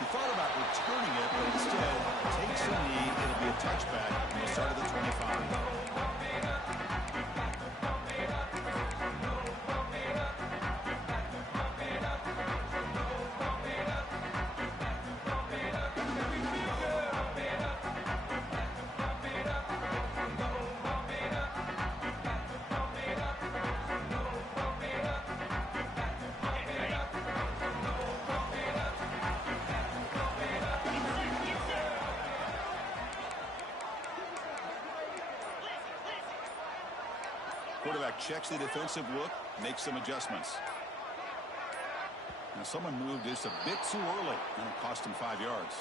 He thought about returning it, but instead takes a knee. It'll be a touchback on the start of the 25. Quarterback checks the defensive look, makes some adjustments. Now someone moved just a bit too early, and it cost him 5 yards.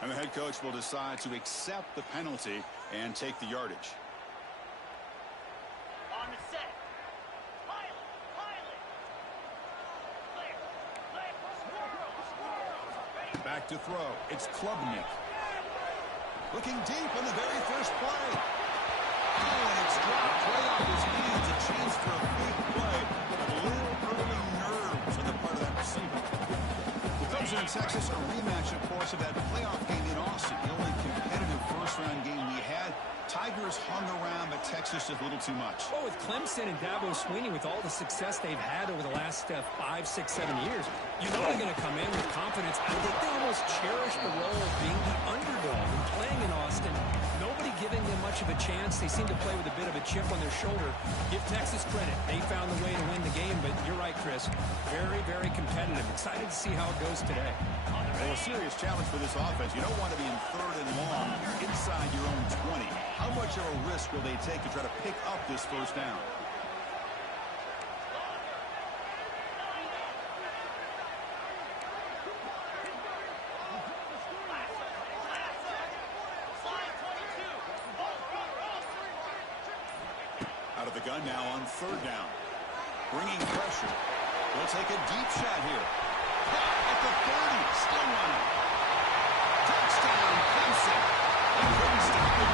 And the head coach will decide to accept the penalty and take the yardage. On the set. Pilot. Clear. Back to throw. It's Klubnik. Looking deep on the very first play. Oh, and it's dropped right off his hands. A chance for a big play. A little early nerves on the part of that receiver. Well, Clemson and Texas, a rematch, of course, of that playoff game in Austin. The only competitive first-round game we had. Tigers hung around, but Texas just a little too much. Well, with Clemson and Dabo Swinney, with all the success they've had over the last 5, 6, 7 years, you know they're going to come in with confidence. I think they almost cherish the role of being the underdog and playing in Austin. Nobody giving them much of a chance. They seem to play with a bit of a chip on their shoulder. Give Texas credit. They found the way to win the game, but you're right, Chris. Very, very competitive. Excited to see how it goes today. Well, a serious challenge for this offense. You don't want to be in 3rd and long inside your own 20. How much of a risk will they take to try to pick up this first down? Out of the gun now on 3rd down. Bringing pressure. They'll take a deep shot here. At the 30, still running. Touchdown, Clemson. They couldn't stop it.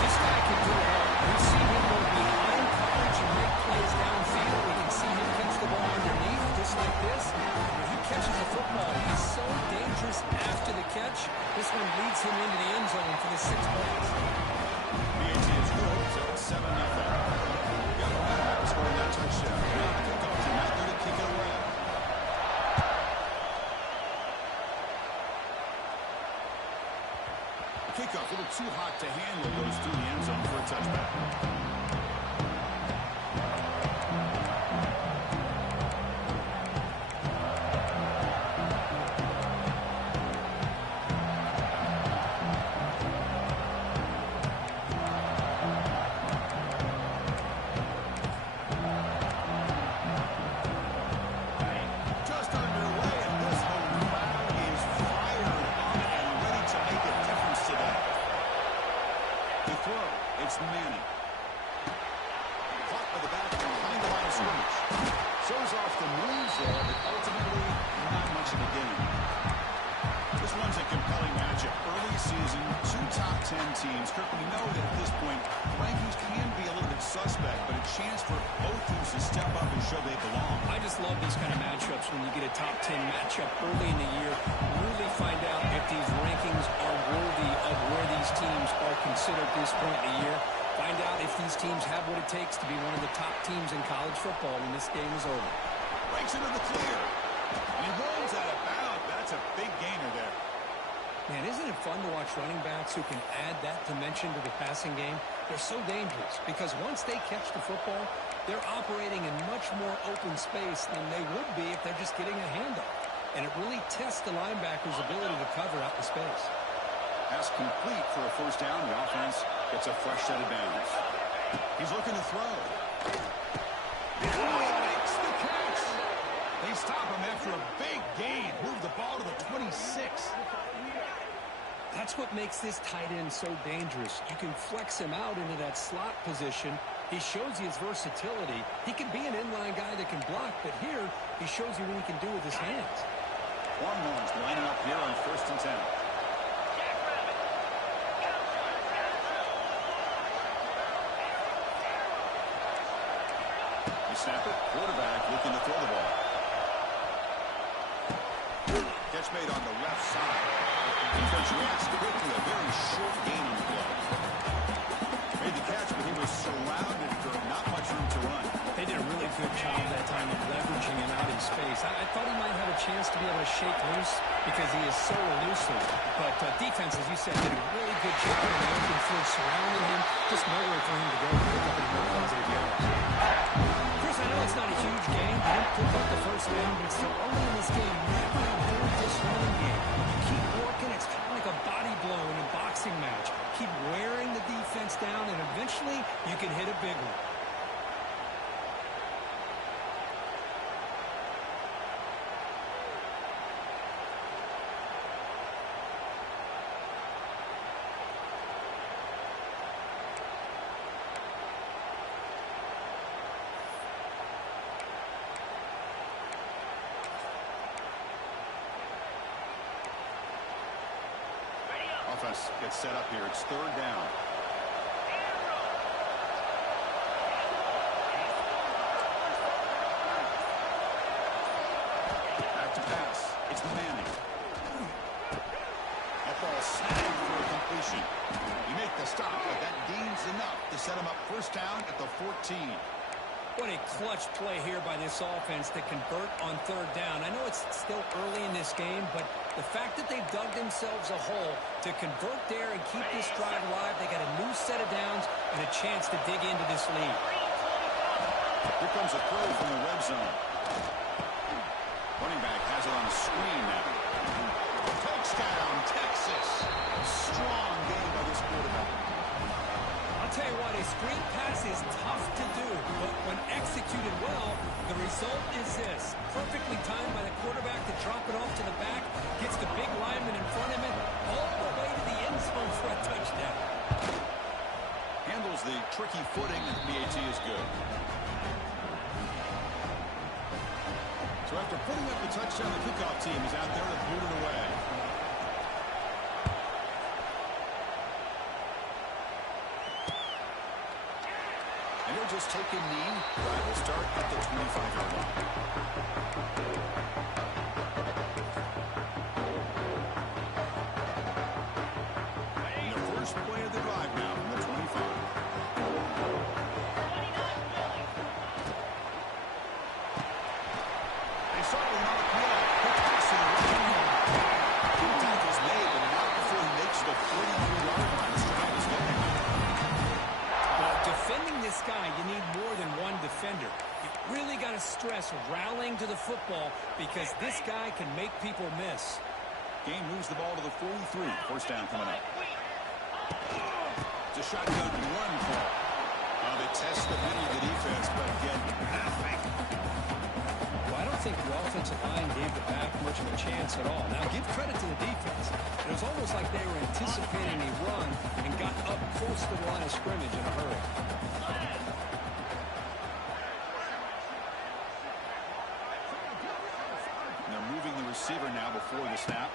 This guy can do it all. We've seen him go behind coverage and make plays downfield. We can see him catch the ball underneath, just like this. When he catches the football, he's so dangerous after the catch. This one leads him into the end zone for the 6 points. BAT is good, so it's 7-0. Got a running back scoring that touchdown. Now the kickoff team out there to kick it away. Kickoff a little too hot to handle, goes through the end zone for a touchback. Just underway, and this whole crowd is fired up and ready to make a difference today. The throw, it's Manning. Caught by the back behind the line of scrimmage. Shows off the moves there, but ultimately not much of a gain. This one's a compelling matchup. Early season, 2 top 10 teams. Kirk, we know that at this point, rankings can be a little bit suspect, but a chance for both teams to step up and show they belong. I just love these kind of matchups when you get a top 10 matchup early in the year. Really find out if these rankings are worthy of where these teams are considered at this point in the year. Find out if these teams have what it takes to be one of the top teams in college football when this game is over. Breaks into the clear. And he rolls out of bounds. That's a big gainer there. Man, isn't it fun to watch running backs who can add that dimension to the passing game? They're so dangerous because once they catch the football, they're operating in much more open space than they would be if they're just getting a handoff. And it really tests the linebacker's ability to cover out the space. Pass complete for a first down. The offense gets a fresh set of downs. He's looking to throw. He makes the catch. They stop him after a big gain. Move the ball to the 26. That's what makes this tight end so dangerous. You can flex him out into that slot position. He shows you his versatility. He can be an inline guy that can block, but here he shows you what he can do with his hands. Longhorns lining up here on 1st and 10. They snap it. Quarterback looking to throw the ball. Catch made on the left side. Defense reacts quickly. A very short gain on the play. Made the catch, but he was surrounded for not much room to run. They did a really good job that time of leveraging him out in space. I thought he might have a chance to be able to shake loose because he is so elusive. But defense, as you said, did a really good job in the open field surrounding him. Just nowhere for him to go to pick up any more positive yards. Chris, I know it's not a huge game. They didn't pick up the first down, but it's still early in this game. Never avoid this running game. You keep working. It's kind of like a body blow in a boxing match. Keep wearing the defense down, and eventually you can hit a big one. Offense gets set up here. It's third down. Back to pass. It's Manning. That ball snagged for a completion. You make the stop, but that gains enough to set him up first down at the 14. What a clutch play here by this offense to convert on third down. I know it's still early in this game, but the fact that they've dug themselves a hole to convert there and keep this drive alive, they got a new set of downs and a chance to dig into this lead. Here comes a throw from the red zone. Running back has it on a screen now. Touchdown, Texas. Strong game by this quarterback. I'll tell you what, a screen pass is tough to do, but when executed well, the result is this. Perfectly timed by the quarterback to drop it off to the back, gets the big lineman in front of him, all the way to the end zone for a touchdown. Handles the tricky footing, and PAT is good. So after putting up the touchdown, the kickoff team is out there to boot it away. And he'll just take a knee. Drive will start at the 25-yard line. And the first play of the drive now from the 25. They start with an RPO. The pass in the right hand. Two tackles made, but not before he makes the 43-yard line. This drive is going. Well, defending this guy, you need more than one defender. You really got to stress rallying to the football because this guy can make people miss. Game moves the ball to the 43. First down coming up. It's a shotgun run call. They test the middle of the defense, but get nothing. Well, I don't think the offensive line gave the back much of a chance at all. Now, give credit to the defense. It was almost like they were anticipating a run and got up close to the line of scrimmage in a hurry. And they're moving the receiver now before the snap.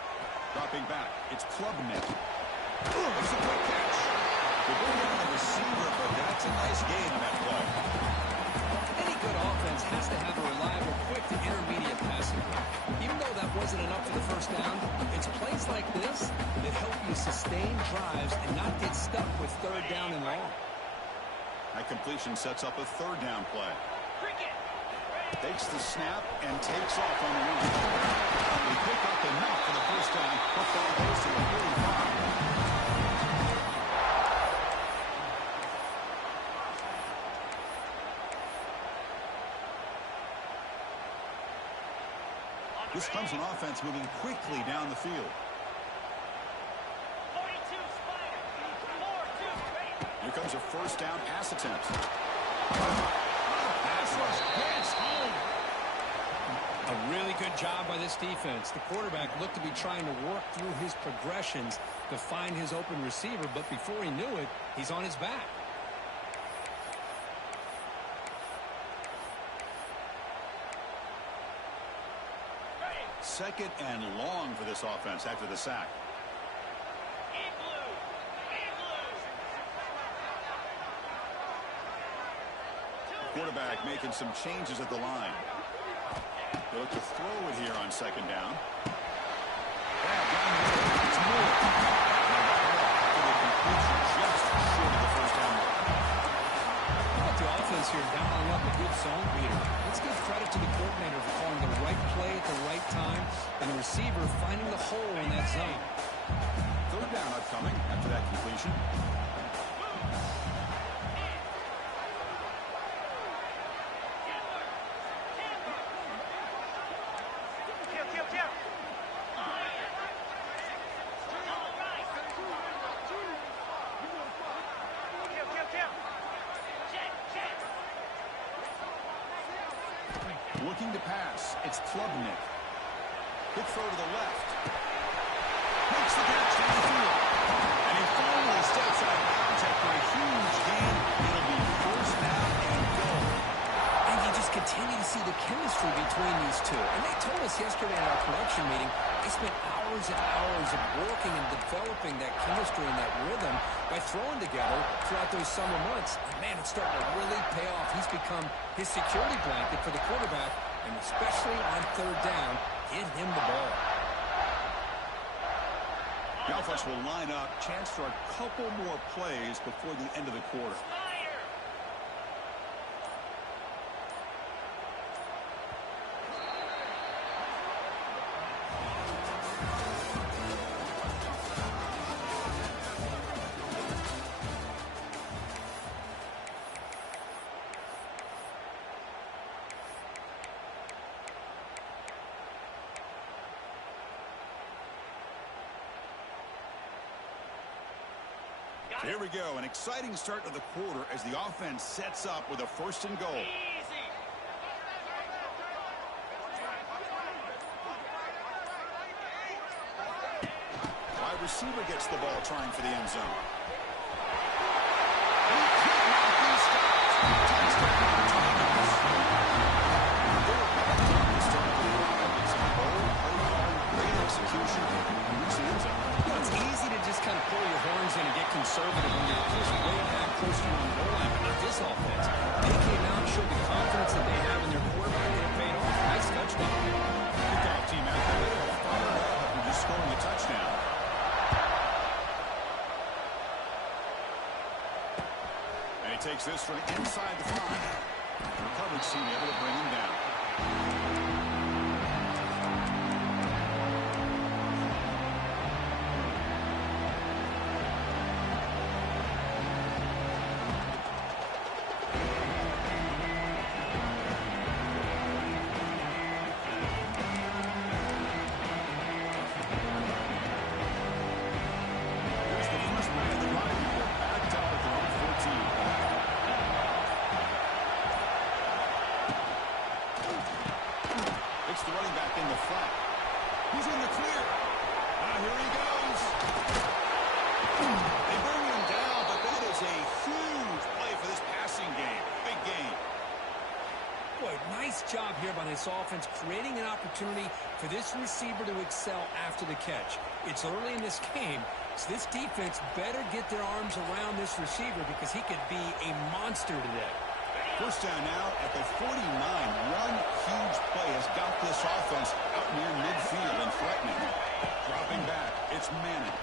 Dropping back. It's Klubnik. It's a quick catch. They're going down the receiver, but that's a nice gain on that play. Any good offense has to have a reliable, quick to intermediate passing game. Even though that wasn't enough for the first down, it's plays like this that help you sustain drives and not get stuck with third down and long. That completion sets up a third down play. Takes the snap and takes off on the run. They pick up enough for the first down. Football goes to the 45. This Clemson offense moving quickly down the field. 42 Spider. 4-2. Here comes a first down pass attempt. Pass rush gets home. A really good job by this defense. The quarterback looked to be trying to work through his progressions to find his open receiver, but before he knew it, he's on his back. Second and long for this offense after the sack. Quarterback making some changes at the line. They look to throw it here on second down. receiver finding the hole in that zone. Third down upcoming after that completion. Looking to pass. It's Klubnik. Quick throw to the left. Makes the catch downfield. And he finally steps out of bounds after a huge gain. It'll be first down and goal. And you just continue to see the chemistry between these two. And they told us yesterday at our production meeting, they spent hours and hours of working and developing that chemistry and that rhythm by throwing together throughout those summer months. And man, it's starting to really pay off. He's become his security blanket for the quarterback, and especially on third down, get him the ball. The offense will line up. Chance for a couple more plays before the end of the quarter. Here we go, an exciting start to the quarter as the offense sets up with a first and goal. Wide receiver gets the ball trying for the end zone. And he can't not be stopped. Touchdown, Tigers. They're back to start the offense. Bold play calling, great execution, and reach the end zone. It's easy to just kind of pull your horns in and get conservative when you're pushed way back close to your own goal line, but not this offense. They came out and showed the confidence that they have in their quarterback, and it paid off. Nice touchdown. Kickoff team out there. They're fired up after just scoring a touchdown. And he takes this from inside the 5. The coverage team able to bring him down. The running back in the flat. He's in the clear. Now here he goes. They bring him down, but that is a huge play for this passing game. Big game. Boy, nice job here by this offense, creating an opportunity for this receiver to excel after the catch. It's early in this game, so this defense better get their arms around this receiver because he could be a monster today. First down now at the 49. One huge play has got this offense out near midfield and threatening. Dropping back, it's Manning.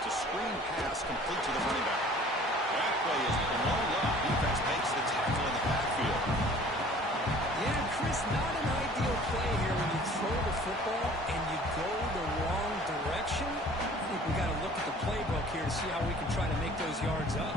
It's a screen pass complete to the running back. That play is blown up. Defense makes the tackle in the backfield. Yeah, Chris, not an ideal play here when you throw the football and you go the wrong direction. I think we got to look at the playbook here to see how we can try to make those yards up.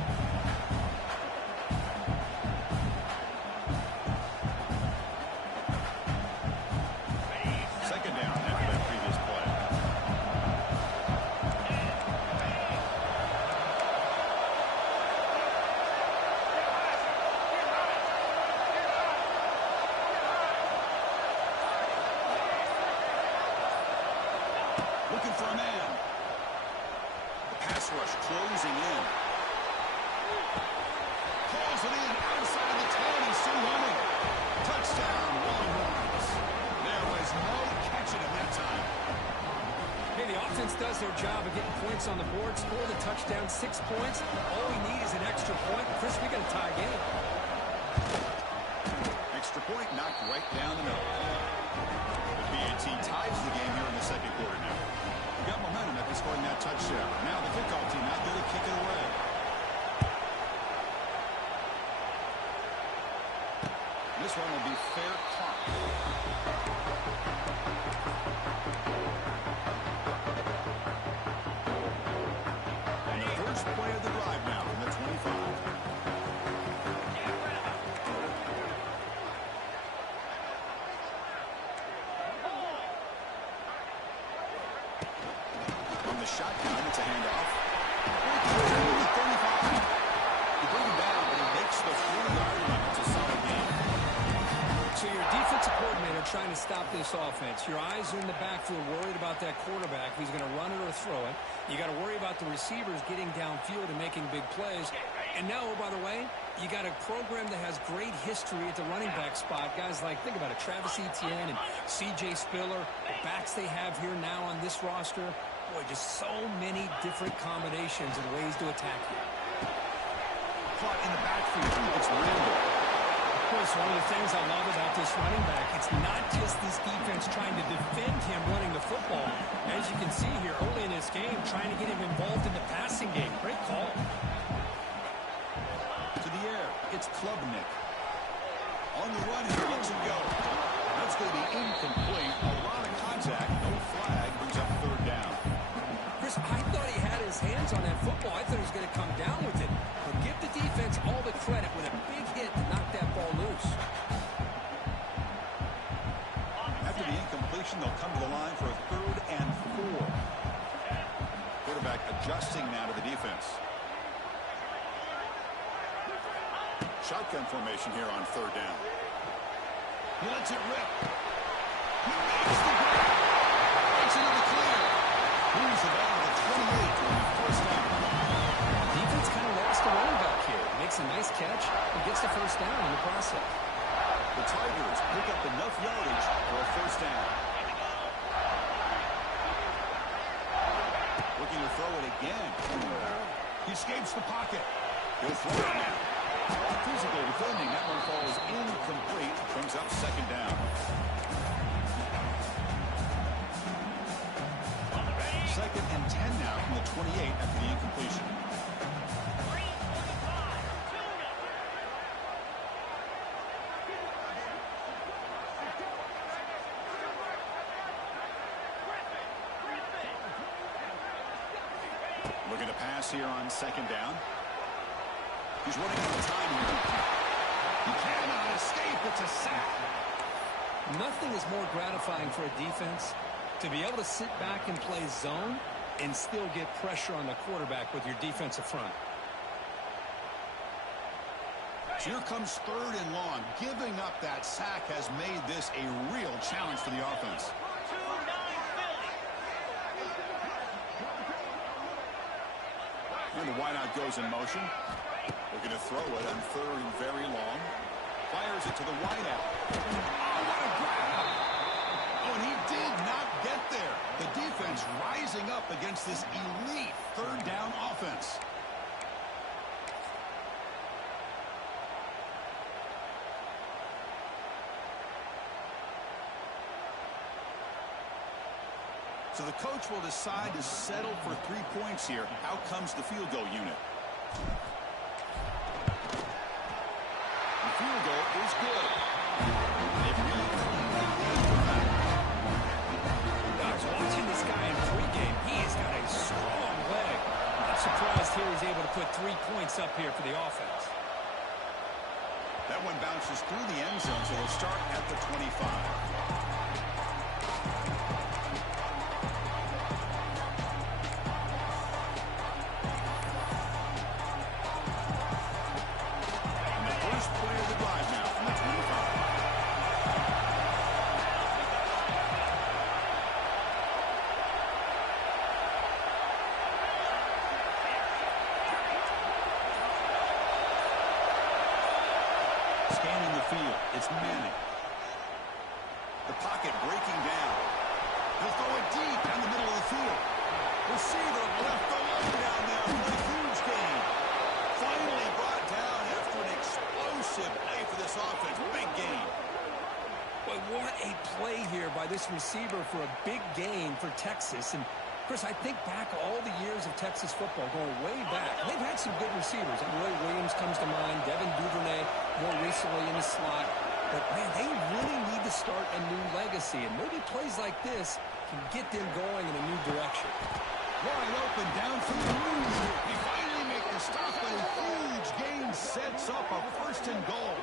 Looking for a man. The pass rush closing in. Calls it in outside the 10 and still running. Touchdown, Longhorns. There was no catching him that time. Hey, the offense does their job of getting points on the board, score the touchdown, 6 points. All we need is an extra point. Chris, we got a tie game. Extra point knocked right down the middle. The BAT ties the game here in the second quarter now. We got momentum after scoring that touchdown. Now the kickoff team out there to kick it away. This one will be fair caught. the shotgun. It's a handoff. The 35. He bring him down, but he makes the 40-yard line. It's a solid game. So your defensive coordinator trying to stop this offense. Your eyes are in the backfield, worried about that quarterback who's going to run it or throw it. You got to worry about the receivers getting downfield and making big plays. And now, oh, by the way, you got a program that has great history at the running back spot. Guys like, think about it, Travis Etienne and C.J. Spiller, the backs they have here now on this roster. Boy, just so many different combinations and ways to attack you. Caught in the backfield. It's Randall. Of course, one of the things I love about this running back, it's not just this defense trying to defend him running the football. As you can see here early in this game, trying to get him involved in the passing game. Great call. To the air. It's Klubnik. On the run, he lets him go. That's going to be incomplete. A lot of contact. No flag. Brings up third down. Chris, I thought he had his hands on that football. I thought he was going to come down with it. But give the defense all the credit with a big hit to knock that ball loose. After the incompletion, they'll come to the line for a 3rd and 4. Quarterback adjusting now to the defense. Shotgun formation here on 3rd down. He lets it rip. He makes the grab. Takes it to the clear. Moves the ball to the 28 on the first down. Defense kind of lost the running back here. Makes a nice catch and gets the first down in the process. The Tigers pick up enough yardage for a first down. Looking to throw it again. He escapes the pocket. He'll throw it now. Physical defending. That one falls incomplete. Brings up 2nd down. 2nd and 10 now from the 28 after the incompletion. Looking to pass here on 2nd down. He's running out of time here. He cannot escape. It's a sack. Nothing is more gratifying for a defense to be able to sit back and play zone and still get pressure on the quarterback with your defensive front. So here comes 3rd and long. Giving up that sack has made this a real challenge for the offense. And the wideout goes in motion. Looking to throw it on 3rd and very long. Fires it to the wideout. Oh, what a grab! Oh, and he did not get there. The defense rising up against this elite 3rd down offense. So the coach will decide to settle for 3 points here. Out comes the field goal unit. The field goal is good. They've really cleaned the game with that. I was watching this guy in pregame. He's got a strong leg. Not surprised here he's able to put 3 points up here for the offense. That one bounces through the end zone, so they'll start at the 25. Scanning the field, it's Manning. The pocket breaking down. He'll throw it deep down the middle of the field. Receiver left alone down there for a huge gain. Finally brought down after an explosive play for this offense. Big gain. Boy, what a play here by this receiver for a big gain for Texas. And Chris, I think back all the years of Texas football, going way back. They've had some good receivers. And Roy Williams comes to mind, Devin Duvernay more recently in the slot. But, man, they really need to start a new legacy. And maybe plays like this can get them going in a new direction. Wide open downfield. They finally make the stop, but a huge gain sets up a 1st and goal.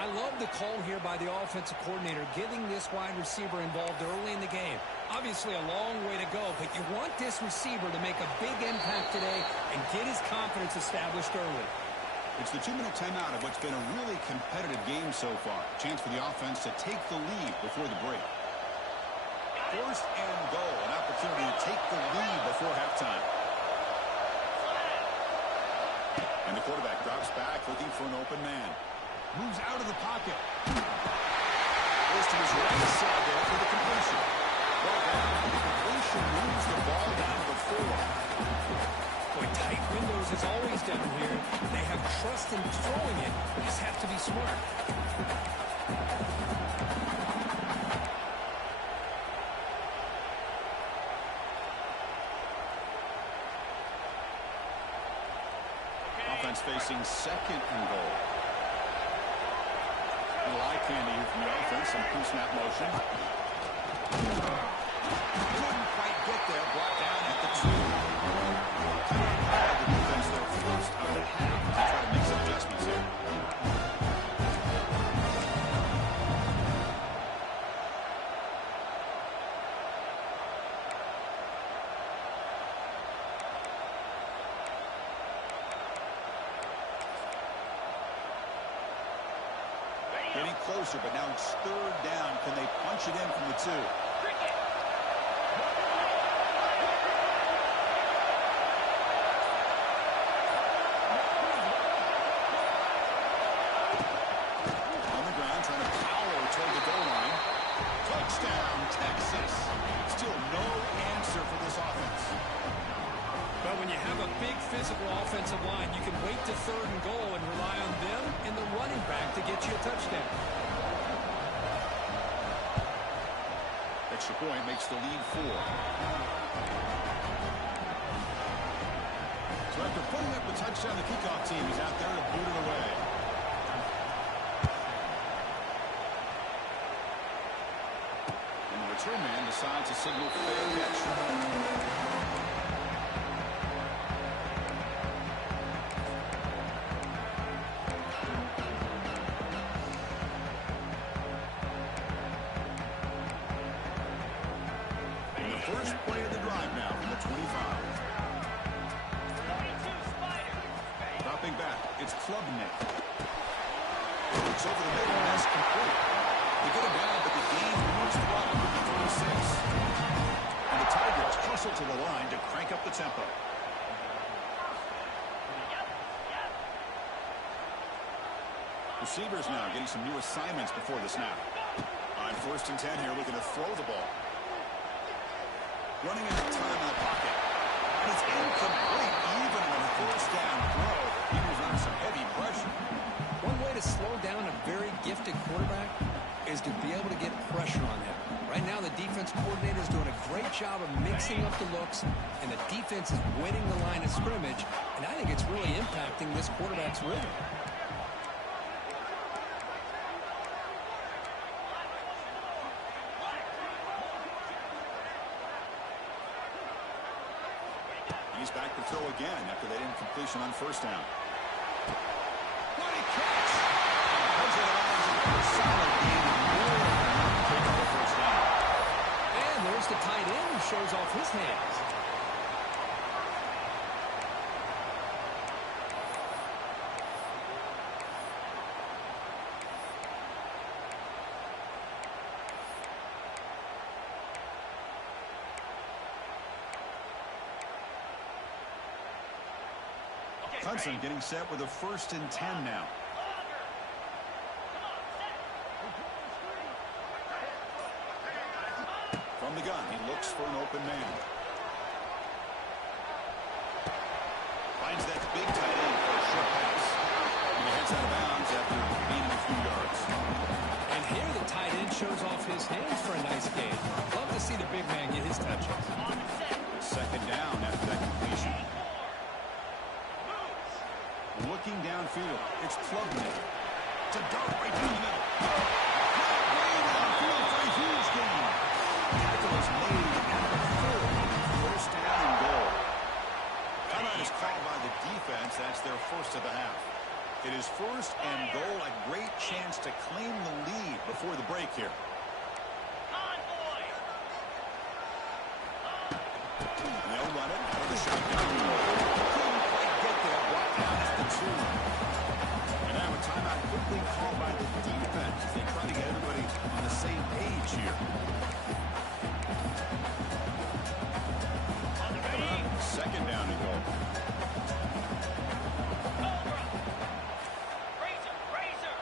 I love the call here by the offensive coordinator, getting this wide receiver involved early in the game. Obviously, obviously a long way to go, but you want this receiver to make a big impact today and get his confidence established early. It's the 2-minute timeout of what's been a really competitive game so far. Chance for the offense to take the lead before the break. First and goal, an opportunity to take the lead before halftime. And the quarterback drops back, looking for an open man. Moves out of the pocket. Goes to his right side there for the completion. Well down, the completion moves the ball down to the 4. Boy, tight windows is always down here. They have trust in throwing it. You just have to be smart. Offense facing second and goal. A little eye candy here from the offense. Some pre-snap motion. Couldn't quite get there. Brought down at the 2. The defense there forced out of half to try to make some adjustments here. Getting closer, but now it's third down. Can they punch it in from the 2? On the ground, trying to power toward the goal line. Touchdown, Texas. Still no answer for this offense. But when you have a big physical offensive line, you can wait to third and goal and rely on them and the running back to get you a touchdown. Extra point makes the lead 4. So after putting up a touchdown, the kickoff team is out there to boot it away. And the return man decides to signal fair catch. First play of the drive now from the 25. Dropping back, it's Klubnik. It's over the middle, and that's complete. They get it down, but the game moves well with the 26. And the Tigers hustle to the line to crank up the tempo. Receivers now getting some new assignments before the snap. On 1st and 10 here, looking to throw the ball. Running into time in the pocket. And it's incomplete even on a first down throw. He was under some heavy pressure. One way to slow down a very gifted quarterback is to be able to get pressure on him. Right now, the defense coordinator is doing a great job of mixing up the looks, and the defense is winning the line of scrimmage, and I think it's really impacting this quarterback's rhythm. He's back to throw again after that incompletion on first down. What a catch! Solid game, more than take on the first down. And there's the tight end who shows off his hands. Clemson getting set with a 1st and 10 now. From the gun, he looks for an open man. Finds that big tight end for a short pass. And he heads out of bounds after gaining a few yards. And here the tight end shows off his hands for a nice game. Love to see the big man get his touches. 2nd down after that completion. Looking downfield, it's Klubnik. It's a dart right down the middle. Way downfield for a huge gain. Tackle is made at the 4. 1st down and goal. Timeout is called by the defense. That's their first of the half. It is 1st and goal. A great chance to claim the lead before the break here. shotgun. Couldn't quite get there. Brought down at the 2. And now a timeout quickly called by the defense as they try to get everybody on the same page here. On the ready. Second down and goal. Razor, razor.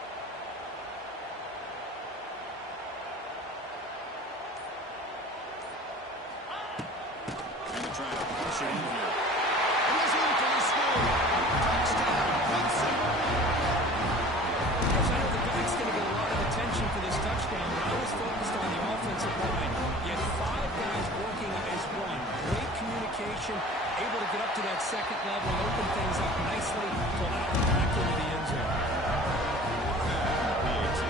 And they're trying to push it in here. And he's in for the score. Touchdown, Clemson. Yes, I know the back's going to get a lot of attention for this touchdown, but I was focused on the offensive line. You had 5 guys working as one. Great communication, able to get up to that second level and open things up nicely to allow them back into the end zone. PAT.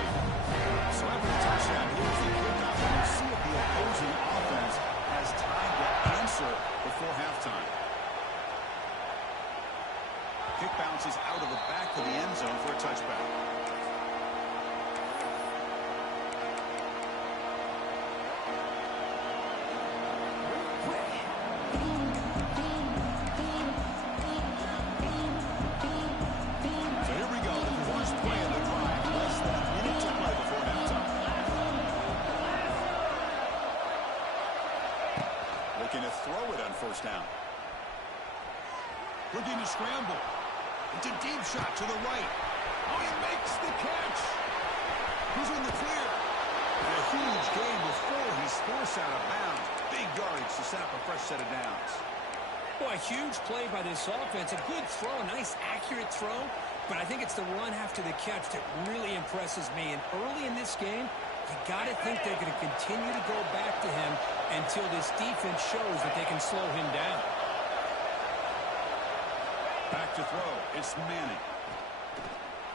So after the touchdown, here's the kickoff. And we'll see if the opposing offense has time to answer before halftime. Kick bounces out of the back of the end zone for a touchback. So here we go, the first play of the drive. Less than a minute to play before halftime. Looking to throw it on first down. Looking to scramble. It's a deep shot to the right. Oh, he makes the catch. He's in the clear. And a huge gain before he's forced out of bounds. Big yardage to set up a fresh set of downs. Boy, a huge play by this offense. A good throw, a nice, accurate throw. But I think it's the run after the catch that really impresses me. And early in this game, you got to think they're going to continue to go back to him until this defense shows that they can slow him down. Back to throw. It's Manning.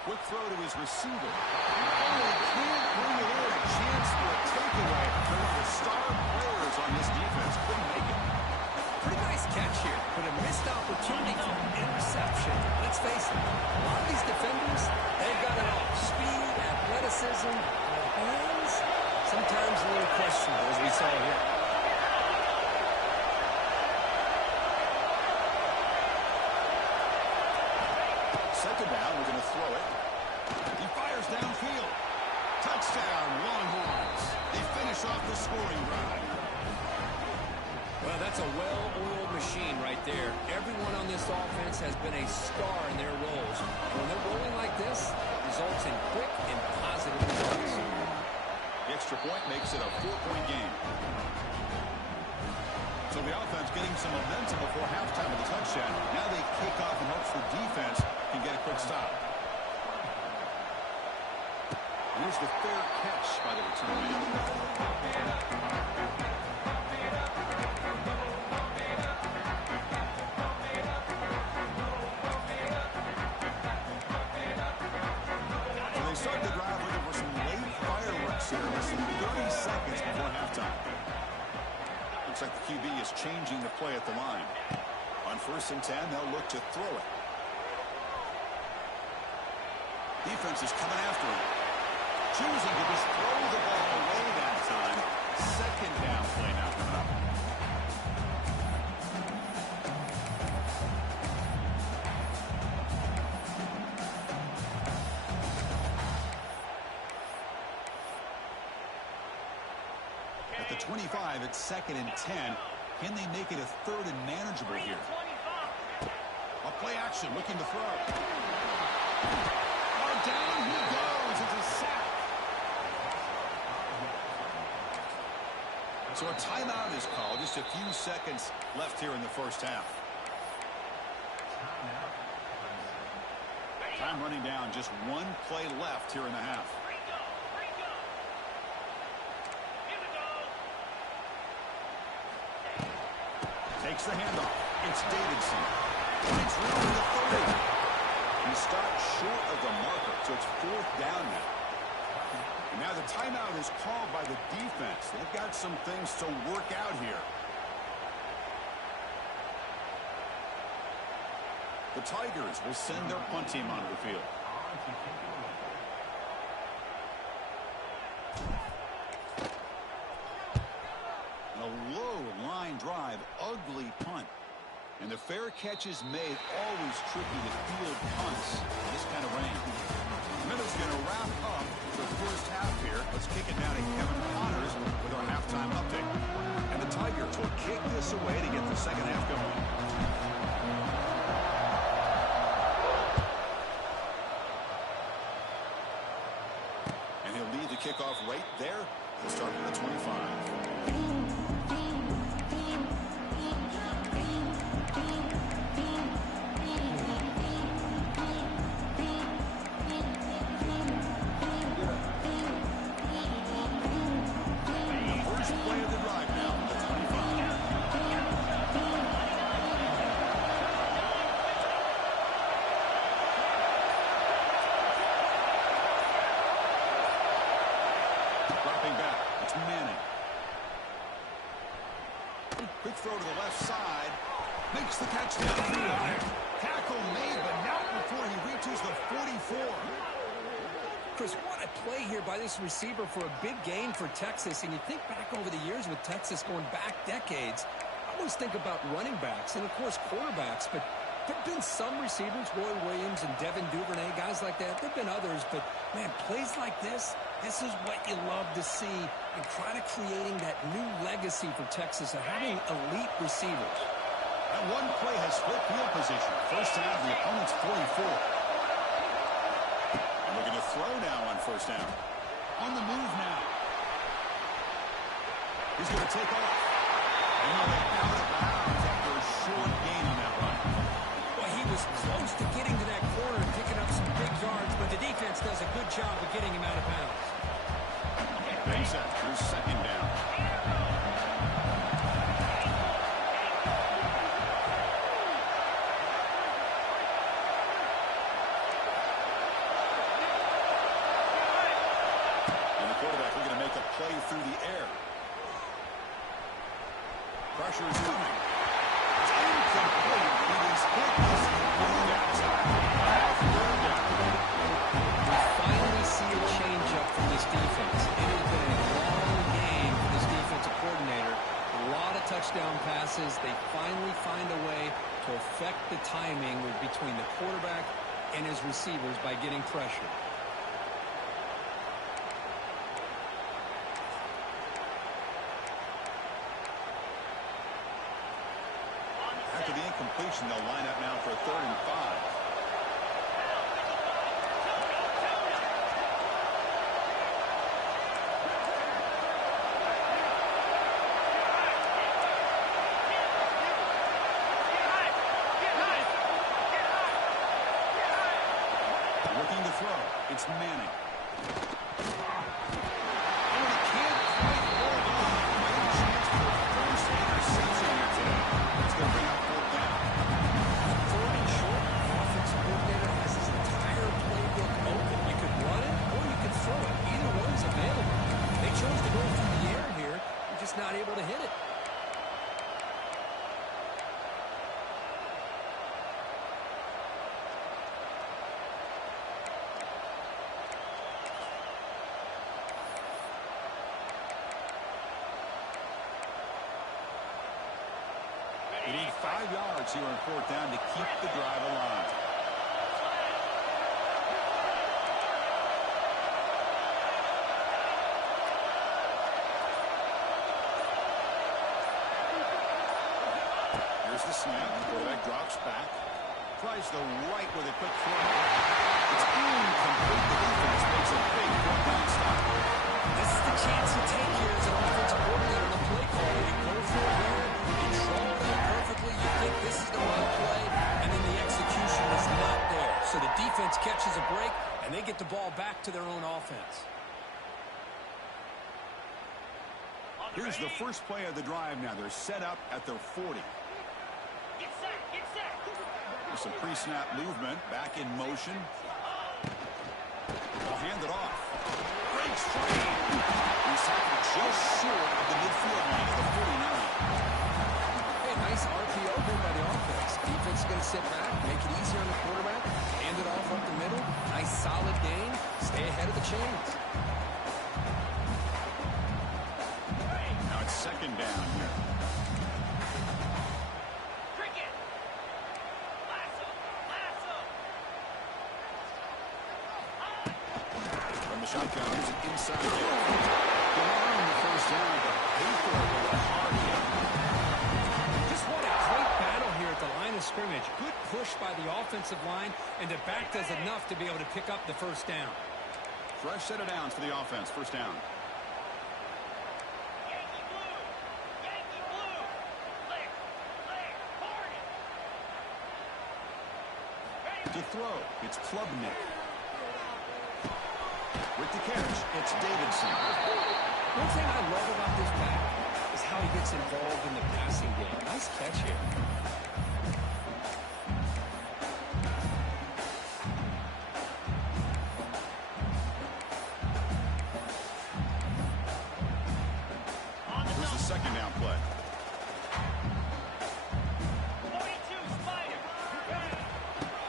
Quick throw to his receiver. Oh, he can't bring it in. A chance for a takeaway. They're one of the star players on this defense. Couldn't make it. Pretty nice catch here, but a missed opportunity for an interception. Let's face it, a lot of these defenders, they've got it all. Speed, athleticism, hands, sometimes a little questionable, as we saw here. Second down, we're going to throw it. He fires downfield. Touchdown, Longhorns. They finish off the scoring drive. Well, that's a well-oiled machine right there. Everyone on this offense has been a star in their roles. And when they're rolling like this, it results in quick and positive results. The extra point makes it a 4-point game. So the offense getting some momentum before halftime of the touchdown. Now they kick off in hopes the defense can get a quick stop. Here's the fair catch by the return man. They start the drive looking for some late fireworks here. Less than 30 seconds before halftime. Looks like the QB is changing the play at the line. On 1st and 10, they'll look to throw it. Defense is coming after him. Choosing to just throw the ball away that time. Second down play now coming up. At the 25, it's 2nd and 10. Can they make it a 3rd and manageable here? A play action, looking to throw. Oh, down he goes. It's a sack. So a timeout is called. Just a few seconds left here in the first half. Time running down. Just one play left here in the half. Takes the handoff. It's Davidson. It's really the 30. He stopped short of the marker, so it's 4th down now. And now the timeout is called by the defense. They've got some things to work out here. The Tigers will send their punt team onto the field. And a low line drive, ugly punt. And the fair catch is made. Always tricky to field punts in this kind of rain. The minute's going to wrap up the first half here. Let's kick it down to Kevin Connors with our halftime update. And the Tigers will kick this away to get the second half going. And he'll lead the kickoff right there. He'll start with the 25. Quick throw to the left side. Makes the catch downfield. Tackle made, but not before he reaches the 44. Chris, what a play here by this receiver for a big gain for Texas. And you think back over the years with Texas going back decades, I always think about running backs and, of course, quarterbacks. But there have been some receivers, Roy Williams and Devin Duvernay, guys like that. There have been others. But, man, plays like this is what you love to see. And kind of creating that new legacy for Texas of having elite receivers. That one play has split field position. First down, the opponent's 44. And looking to throw now on first down. On the move now. He's going to take off. And he'll get out of bounds after a short gain on that run. Well, he was close to getting to that corner and picking up some big yards, but the defense does a good job of getting him out of bounds. Brings that through second down. And the quarterback looking to make a play through the air. Pressure is coming. It's incomplete. It is hit this third outside. We finally see a change-up from this defense. It has been a long game for this defensive coordinator. A lot of touchdown passes. They finally find a way to affect the timing between the quarterback and his receivers by getting pressure. After the incompletion, they'll line up now for a 3rd and 5. Looking to throw. It's Manning. Not able to hit it. They need 5 yards here on 4th down to keep the drive alive. Here's the snap. The quarterback drops back. Tries the right with a quick throw. It's incomplete. The defense makes a big 4th down stop. This is the chance you take here as an offensive coordinator in the play call. You go for it here. You control it out perfectly. You think this is the right play, and then the execution is not there. So the defense catches a break, and they get the ball back to their own offense. Here's the first play of the drive now. They're set up at their 40. Get set, get set. There's some pre-snap movement. Back in motion. They'll hand it off. Breaks free. He's tackled just short of the midfield line at the 49. Hey, nice RPO here by the offense. Defense is going to sit back, make it easier on the quarterback, hand it off up the middle. Nice solid gain. Stay ahead of the chains. Now it's 2nd down here. shotgun. Here's an inside kick. They earn the first down, but they throw it with a hard hit. Just what a great battle here at the line of scrimmage. Good push by the offensive line, and the back does enough to be able to pick up the first down. Fresh set of downs for the offense. First down. Yankee blue. Yankee blue. Clear. Clear. Party. To throw, it's Klubnik. With the catch, it's Davidson. One thing I love about this back is how he gets involved in the passing game. Nice catch here. Here's the second down play. 42 Spider.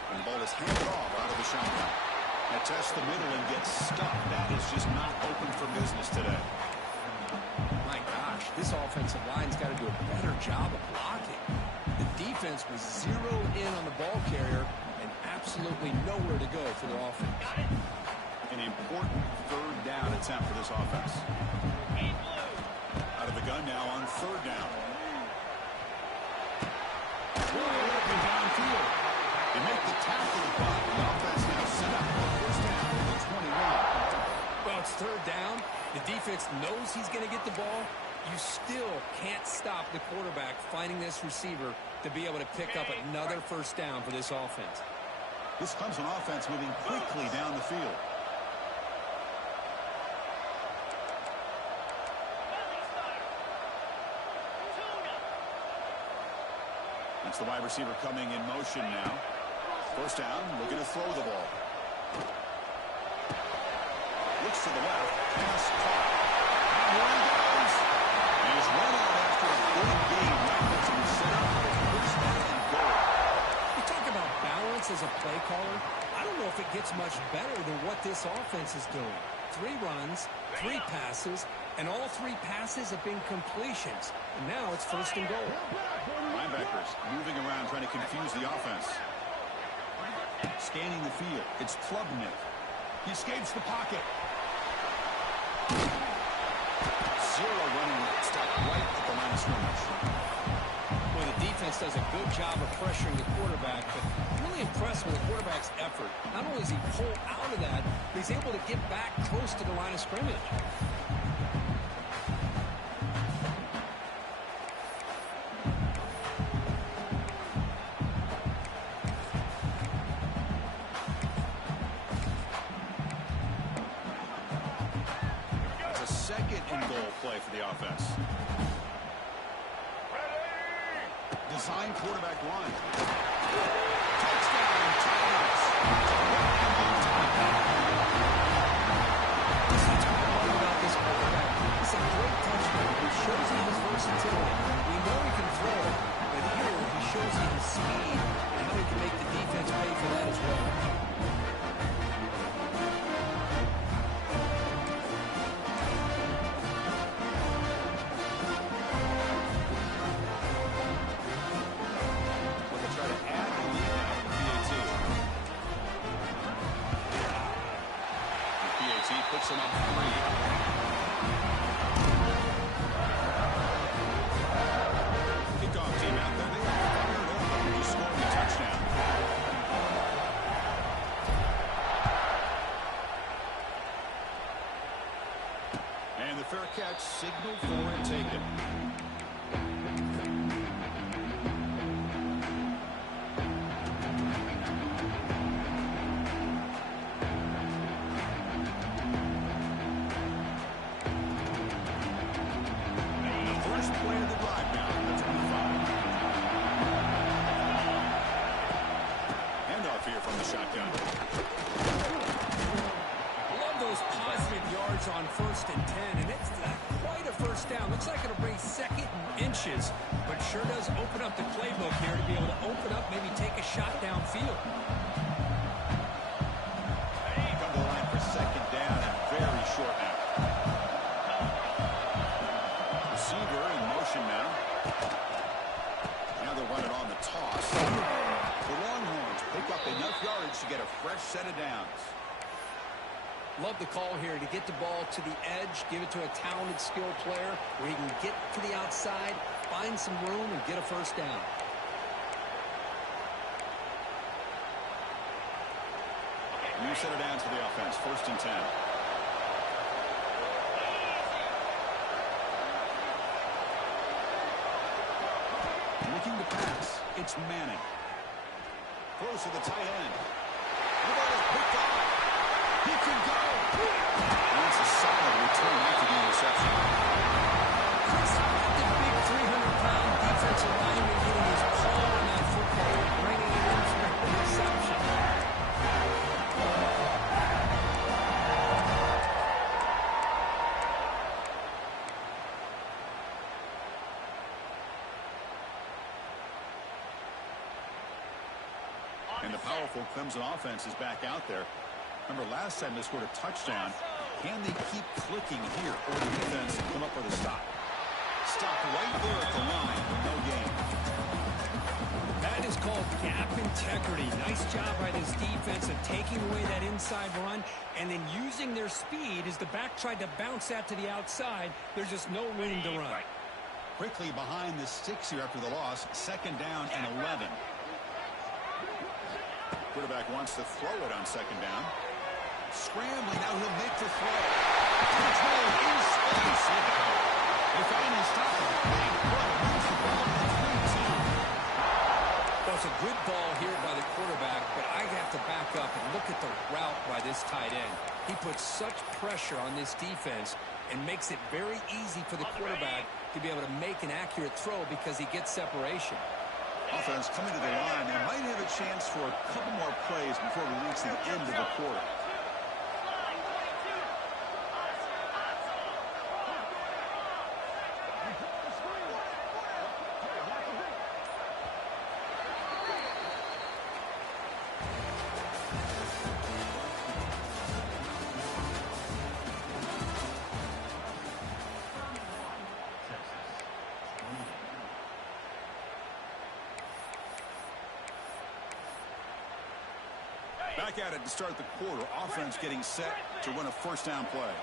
And the ball is handed off out of the shotgun. That tests the middle and gets stuck. That is just not open for business today. My gosh, this offensive line's got to do a better job of blocking. The defense was zeroed in on the ball carrier and absolutely nowhere to go for their offense. An important third down attempt for this offense. Game blue. Out of the gun now on third down. Wide open downfield. They make the tackle, but the offense now set up for first down at the 21. Well, it's third down. The defense knows he's going to get the ball. You still can't stop the quarterback finding this receiver to be able to pick up another first down for this offense. This Clemson offense moving quickly down the field. Belly start. Tuna. That's the wide receiver coming in motion now. First down, looking to throw the ball. Looks to the left, pass caught. And here he goes. And he's run out after a big game. Now gets him set up for first down and goal. You talk about balance as a play caller. I don't know if it gets much better than what this offense is doing. 3 runs, 3 passes, and all 3 passes have been completions. And now it's first and goal. Linebackers moving around trying to confuse the offense. Scanning the field. It's Klubnik. He escapes the pocket. Zero running stop right at the line of scrimmage. Well, the defense does a good job of pressuring the quarterback, but I'm really impressed with the quarterback's effort. Not only does he pull out of that, but he's able to get back close to the line of scrimmage. Play for the offense. Design quarterback run. Touchdown, Tigers. This is what I love about this quarterback. It's a great touchdown. He shows you his versatility. We know he can throw it, but here he shows you his speed and how he can make the defense pay for that as well. Puts him up 3. Kickoff team out there. They got fired up and just scored a touchdown. And the fair catch signal for it taken. Shotgun. Love those positive yards on 1st and 10, and it's not quite a first down. Looks like it'll bring 2nd and inches, but sure does open up the playbook here to be able to open up, maybe take a shot downfield. Come to the line for 2nd down and very short now. Receiver in motion now. Now they'll run it on the toss. The Longhorns pick up enough yards to get a fresh set of downs. Love the call here to get the ball to the edge, give it to a talented, skilled player where he can get to the outside, find some room, and get a first down. You set it down to the offense. 1st and 10. Looking to pass. It's Manning. Throws to the tight end. The ball is picked off. He can go. And it's a solid return after the interception. Chris, the big 300-pound defensive lineman getting his paw on that football, bringing it in for the reception. And the powerful Clemson offense is back out there. Remember, last time they scored a touchdown. Can they keep clicking here, or the defense come up with a stop? Stop right there at the line. No gain. That is called gap integrity. Nice job by this defense of taking away that inside run and then using their speed as the back tried to bounce that to the outside. There's just no room to run. Quickly behind the sticks here after the loss. 2nd down and 11. Quarterback wants to throw it on 2nd down. Scrambling, now he'll make the throw. Control in space. They finally stop him. Big play. Moves the ball to the 3-2. Well, it's a good ball here by the quarterback, but I have to back up and look at the route by this tight end. He puts such pressure on this defense and makes it very easy for the quarterback to be able to make an accurate throw because he gets separation. Offense coming to the line. They might have a chance for a couple more plays before we reach the end of the quarter. Back at it to start the quarter. Offense getting set to run a 1st down play.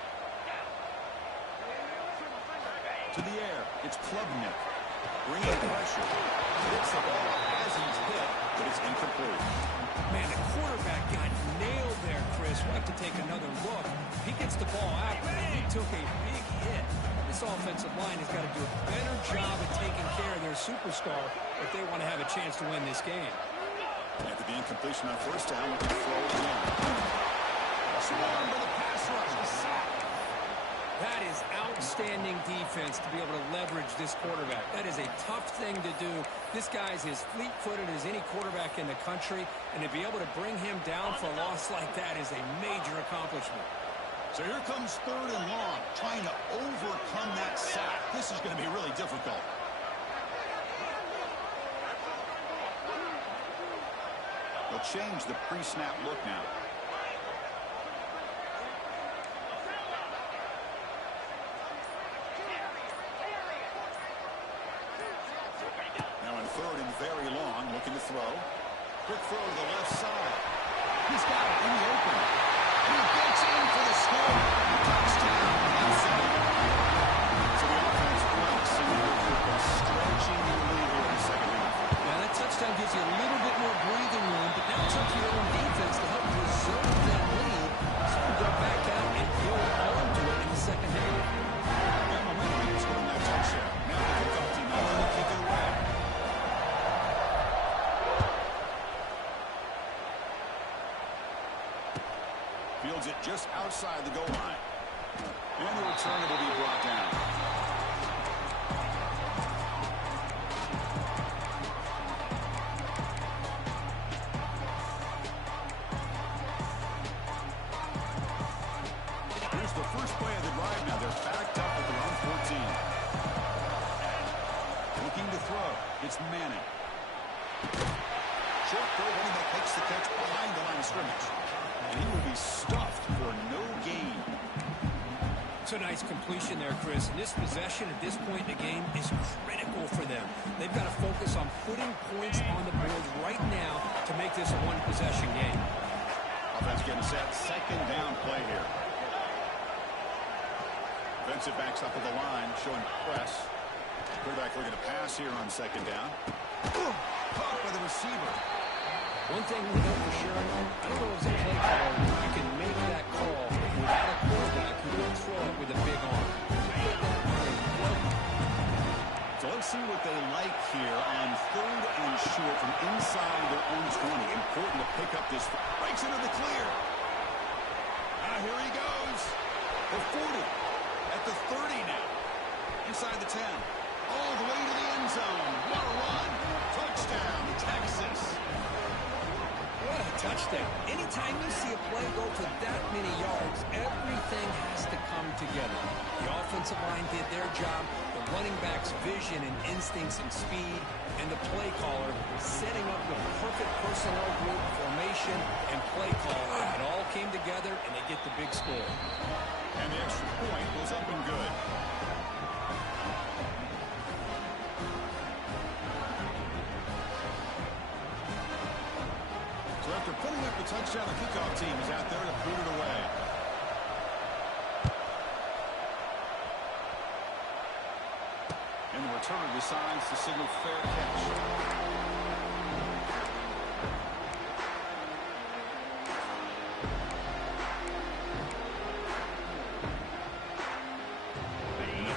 To the air. It's Klubnik. Bringing pressure. Hits the ball as he's hit, but it's incomplete. Man, the quarterback got nailed there, Chris. We'll have to take another look. He gets the ball out, but he took a big hit. This offensive line has got to do a better job of taking care of their superstar if they want to have a chance to win this game. After the incompletion on 1st down, looking to throw it again. Swarmed by the pass rush. A sack. That is outstanding defense to be able to leverage this quarterback. That is a tough thing to do. This guy's as fleet-footed as any quarterback in the country, and to be able to bring him down for a loss like that is a major accomplishment. So here comes 3rd and long, trying to overcome that sack. This is going to be really difficult. They'll change the pre-snap look now. Now in 3rd and very long, looking to throw. Quick throw to the left side. He's got it in the open. He gets in for the score. Touchdown. So the offense breaks and they're stretching the lead here in the 2nd half. Now that touchdown gives you a little bit more breathing room, but now it's up to your own defense to help preserve that lead so you can go back out and build on to it in the 2nd half. And momentum is going that touchdown. Now the kickoff team not going to kick it away. Fields it just outside the goal line. And the return will be brought down. Here's the first play of the drive now. They're backed up at their own 14. Looking to throw. It's Manning. Short throw, running back makes the catch behind the line of scrimmage. And he will be stuffed for no gain. It's a nice completion there, Chris. And this possession at this point in the game is critical for them. They've got to focus on putting points on the board right now to make this a one-possession game. Offense getting set. 2nd down play here. Defensive backs up at the line, showing press. Quarterback looking to pass here on second down. Caught by the receiver. One thing we know for sure, I don't know if it's a play call, you can make that call without a quarterback who can throw it with a big arm. So let's see what they like here on 3rd and short from inside their own 20. Important to pick up this. Breaks into the clear. Here he goes. The 40. At the 30 now. Inside the 10. All the way to the end zone. What a run. Touchdown, Texas. What a touchdown. Anytime you see a play go for that many yards, everything has to come together. The offensive line did their job, the running back's vision and instincts and speed, and the play caller setting up the perfect personnel group, formation, and play call. It all came together, and they get the big score. And the extra point was up and good. So after putting up the touchdown, the kickoff team is out there to put it away. And the returner decides to signal fair catch.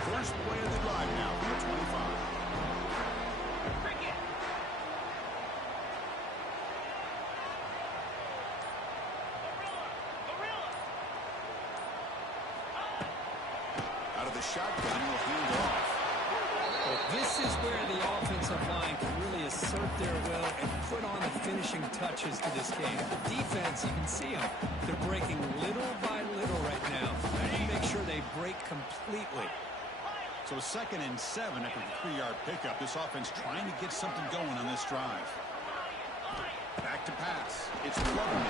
First play of the drive now from the 25. Cricket. Gorilla. Out of the shotgun, he'll hand it off. Well, this is where the offensive line can really assert their will and put on the finishing touches to this game. The defense, you can see them. They're breaking little by little right now. They make sure they break completely. So 2nd and 7 after the 3-yard pickup. This offense trying to get something going on this drive. Back to pass. It's Clemson.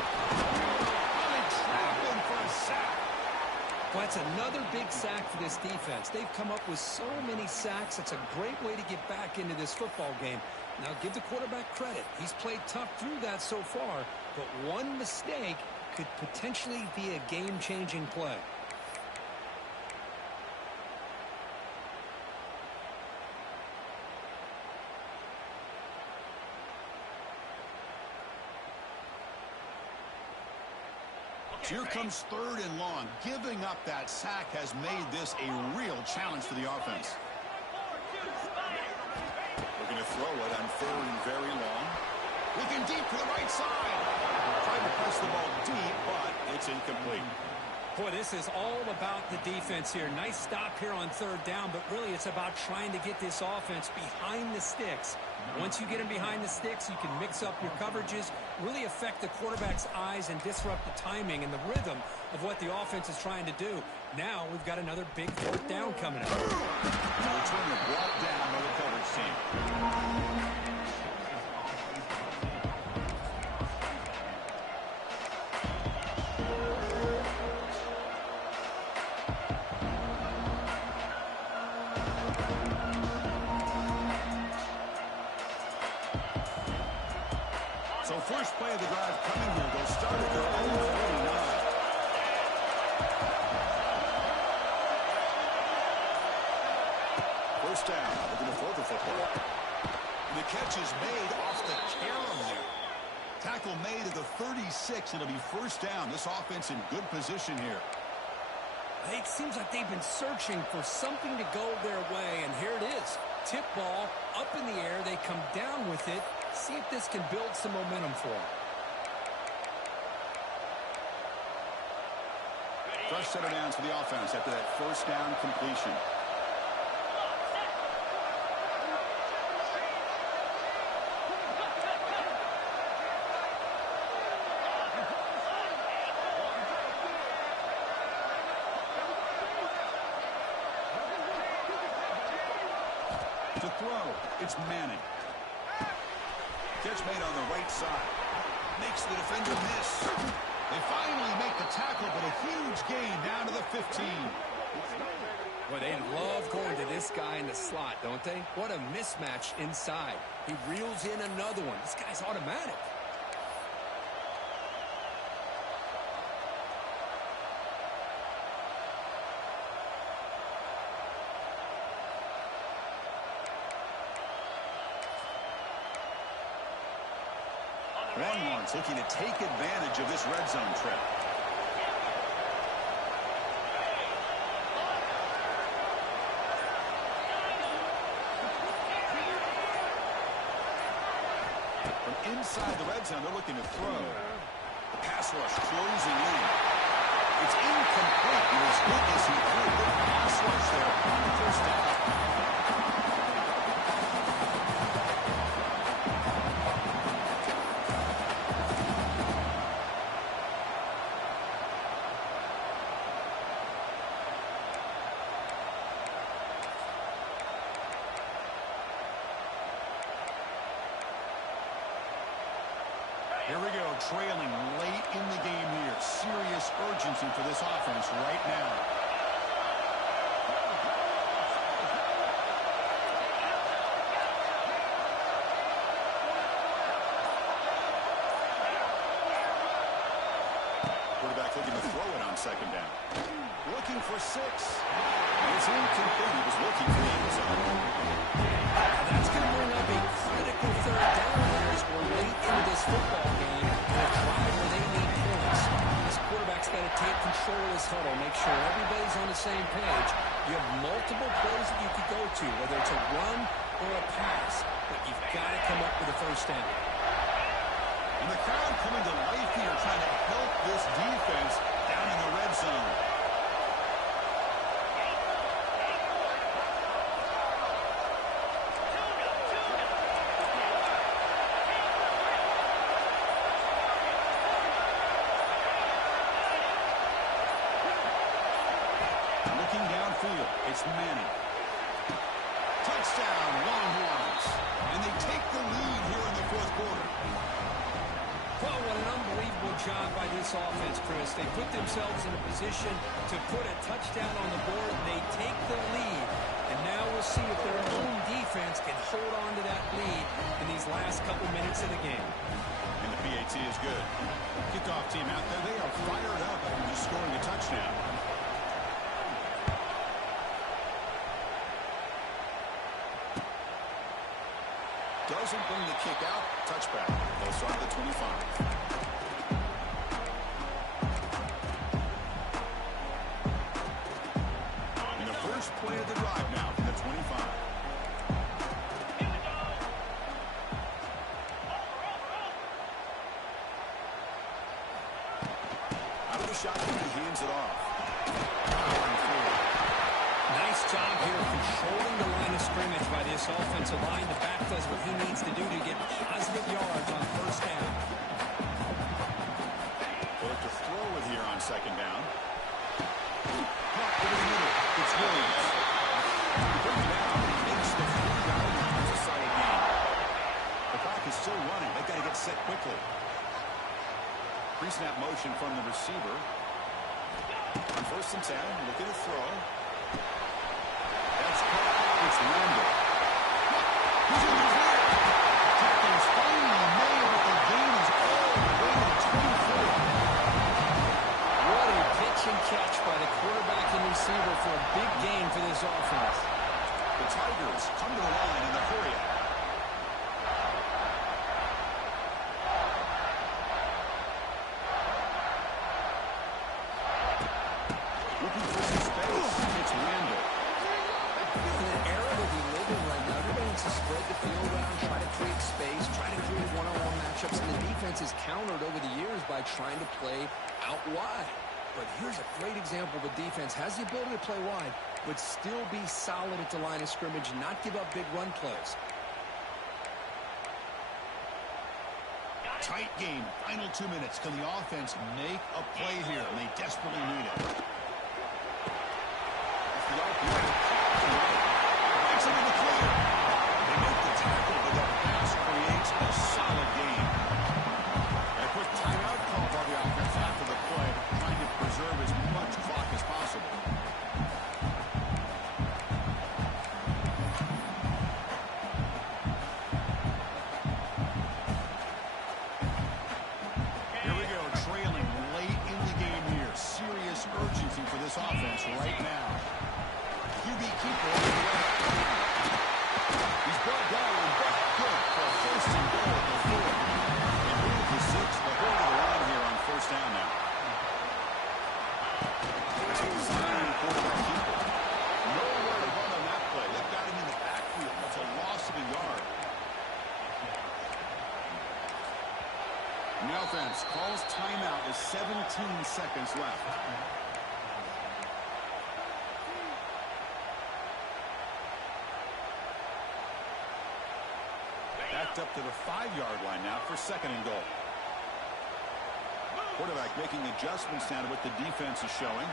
Trapping for a sack. Well, that's another big sack for this defense. They've come up with so many sacks. It's a great way to get back into this football game. Now, give the quarterback credit. He's played tough through that so far, but one mistake could potentially be a game-changing play. Here comes 3rd and long. Giving up that sack has made this a real challenge for the offense. Looking to throw it on 3rd and very long. Looking deep to the right side. Tried to press the ball deep, but it's incomplete. Boy, this is all about the defense here. Nice stop here on 3rd down, but really it's about trying to get this offense behind the sticks. Once you get them behind the sticks, you can mix up your coverages, really affect the quarterback's eyes and disrupt the timing and the rhythm of what the offense is trying to do. Now we've got another big 4th down coming up. The returner brought down by the coverage team. So first play of the drive coming here. They'll start at their own 49. First down. Looking to throw the football. And the catch is made off the carom there. Tackle made at the 36. It'll be first down. This offense in good position here. It seems like they've been searching for something to go their way, and here it is. Tip ball up in the air. They come down with it. See if this can build some momentum for them. Fresh set of downs for the offense after that first down completion. To throw, it's Manning. Catch made on the right side. Makes the defender miss. They finally make the tackle, but a huge gain down to the 15. Well, they love going to this guy in the slot, don't they? What a mismatch inside. He reels in another one. This guy's automatic. Longhorns looking to take advantage of this red zone trip. From inside the red zone, they're looking to throw. The pass rush closing in. It's incomplete, and as good as he threw, the pass rush there on the first down. Here we go, trailing late in the game here. Serious urgency for this offense right now. Quarterback looking to throw it on second down. Looking for 6. It's incomplete. He was looking for the end zone. That's going to bring up a critical third down here as we're late into this football game and a drive where they need points. This quarterback's got to take control of this huddle, make sure everybody's on the same page. You have multiple plays that you could go to, whether it's a run or a pass, but you've got to come up with a first down. And the crowd coming to life here, trying to help this defense down in the red zone. Looking downfield, it's Manning. Touchdown, Longhorns. And they take the lead here in the fourth quarter. Well, what an unbelievable job by this offense, Chris. They put themselves in a position to put a touchdown on the board. They take the lead. And now we'll see if their own defense can hold on to that lead in these last couple minutes of the game. And the PAT is good. Kickoff team out there, they are fired up after just scoring a touchdown. Doesn't bring the kick out. Touchback. They'll start at the 25. And the first play of the drive now from the 25. Out of the shotgun, he hands it off. Nice job here controlling the line of scrimmage by this offensive line. The back does what he needs to do to get positive yards on first down. They'll have to throw it here on second down. Caught over the middle. It's Williams. Brings it out. Makes the 3-yard line. It's a solid gain. The clock is still running. They've got to get set quickly. Pre-snap motion from the receiver. On 1st and 10, looking to throw. That's caught. It's Randall. He's in the clear. Tackle is finally made, but the game is all the way to 24. What a pitch and catch by the quarterback and receiver for a big gain for this offense. The Tigers come to the line in the hurry up. Looking for some space. It's Randall. In an era that we live in right now, everybody wants to spread the field around, try to create space, try to create one-on-one matchups, and the defense has countered over the years by trying to play out wide. But here's a great example of a defense has the ability to play wide, but still be solid at the line of scrimmage, not give up big run plays. Tight game. Final 2 minutes. Can the offense make a play here? And they desperately need it. Off the RPO. Breaks into the clear. They make the tackle, but that pass creates a solid gain. A quick timeout call by the offense after the play, trying to preserve as much clock as possible. Here we go, trailing late in the game here. Serious urgency for this offense right now. QB keeper on the left. He's brought down and back good for a 1st and goal at the 4. They move And the offense calls timeout with 17 seconds left. Backed up to the 5-yard line now for 2nd and goal. Quarterback making adjustments now to what the defense is showing.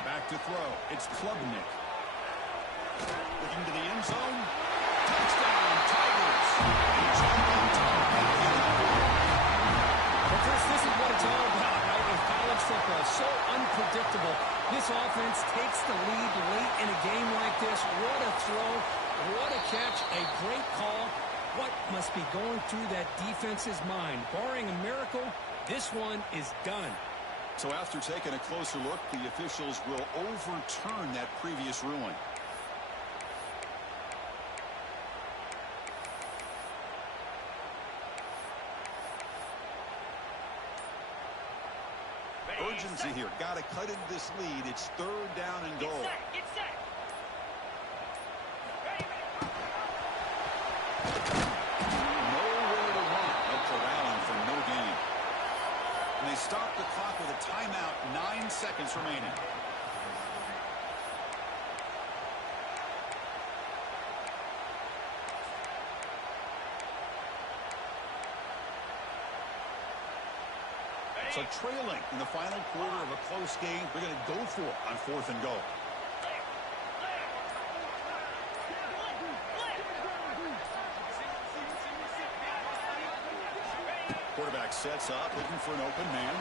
Back to throw. It's Klubnik. Looking to the end zone. Touchdown, Tigers. Well, Chris, this is what it's all about, right? In college football, so unpredictable. This offense takes the lead late in a game like this. What a throw. What a catch. A great call. What must be going through that defense's mind? Barring a miracle, this one is done. So after taking a closer look, the officials will overturn that previous ruling. Urgency here. Got to cut into this lead. It's 3rd down and goal. Get set. Nowhere to run, but corralling for no gain. And they stop the clock with a timeout, 9 seconds remaining. So trailing in the final quarter of a close game, they're going to go for it on 4th and goal. Quarterback sets up, looking for an open man.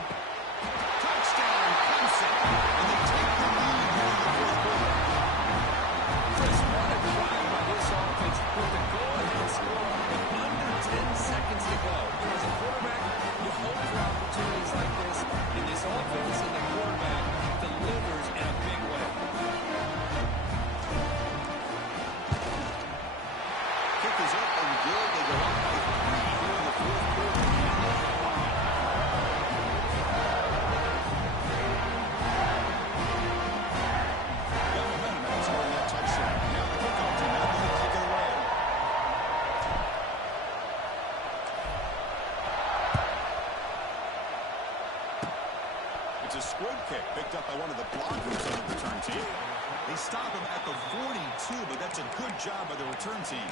Touchdown, Clemson. And they take the lead here in the 4th quarter. Chris, what a drive by this offense with the go-ahead score with under 10 seconds to go. As a quarterback, you hope for opportunities like this, and this offense and the quarterback delivers in a big way. Kick is up and good. They go up by 3 here in the 4th quarter. Got momentum after scoring that touchdown. Now the kickoff team out there to take it away. It's a squib kick picked up by one of the blockers on the return team. They stop him at the 42, but that's a good job by the return team.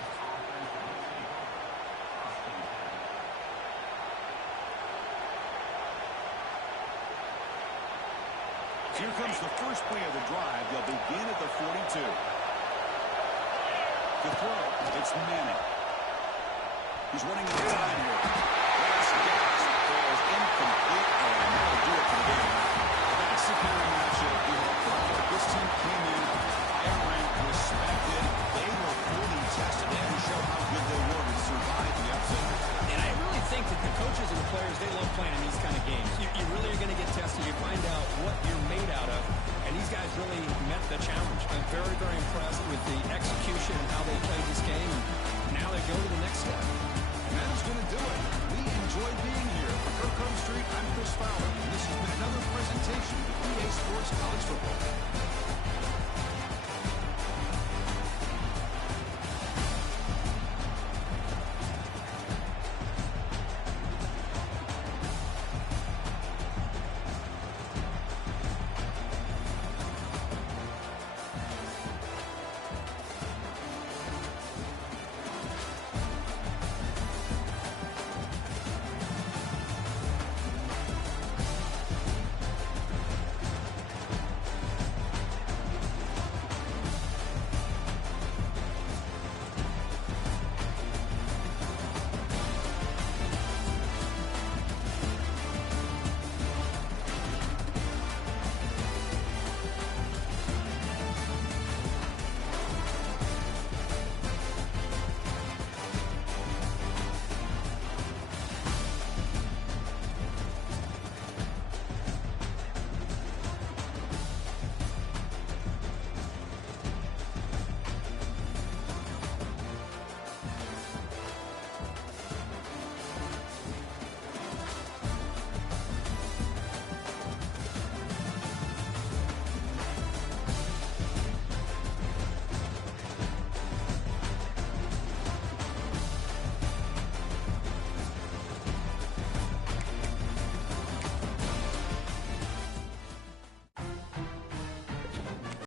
Here comes the first play of the drive. They'll begin at the 42. The throw, it's Manning. He's running out of time here.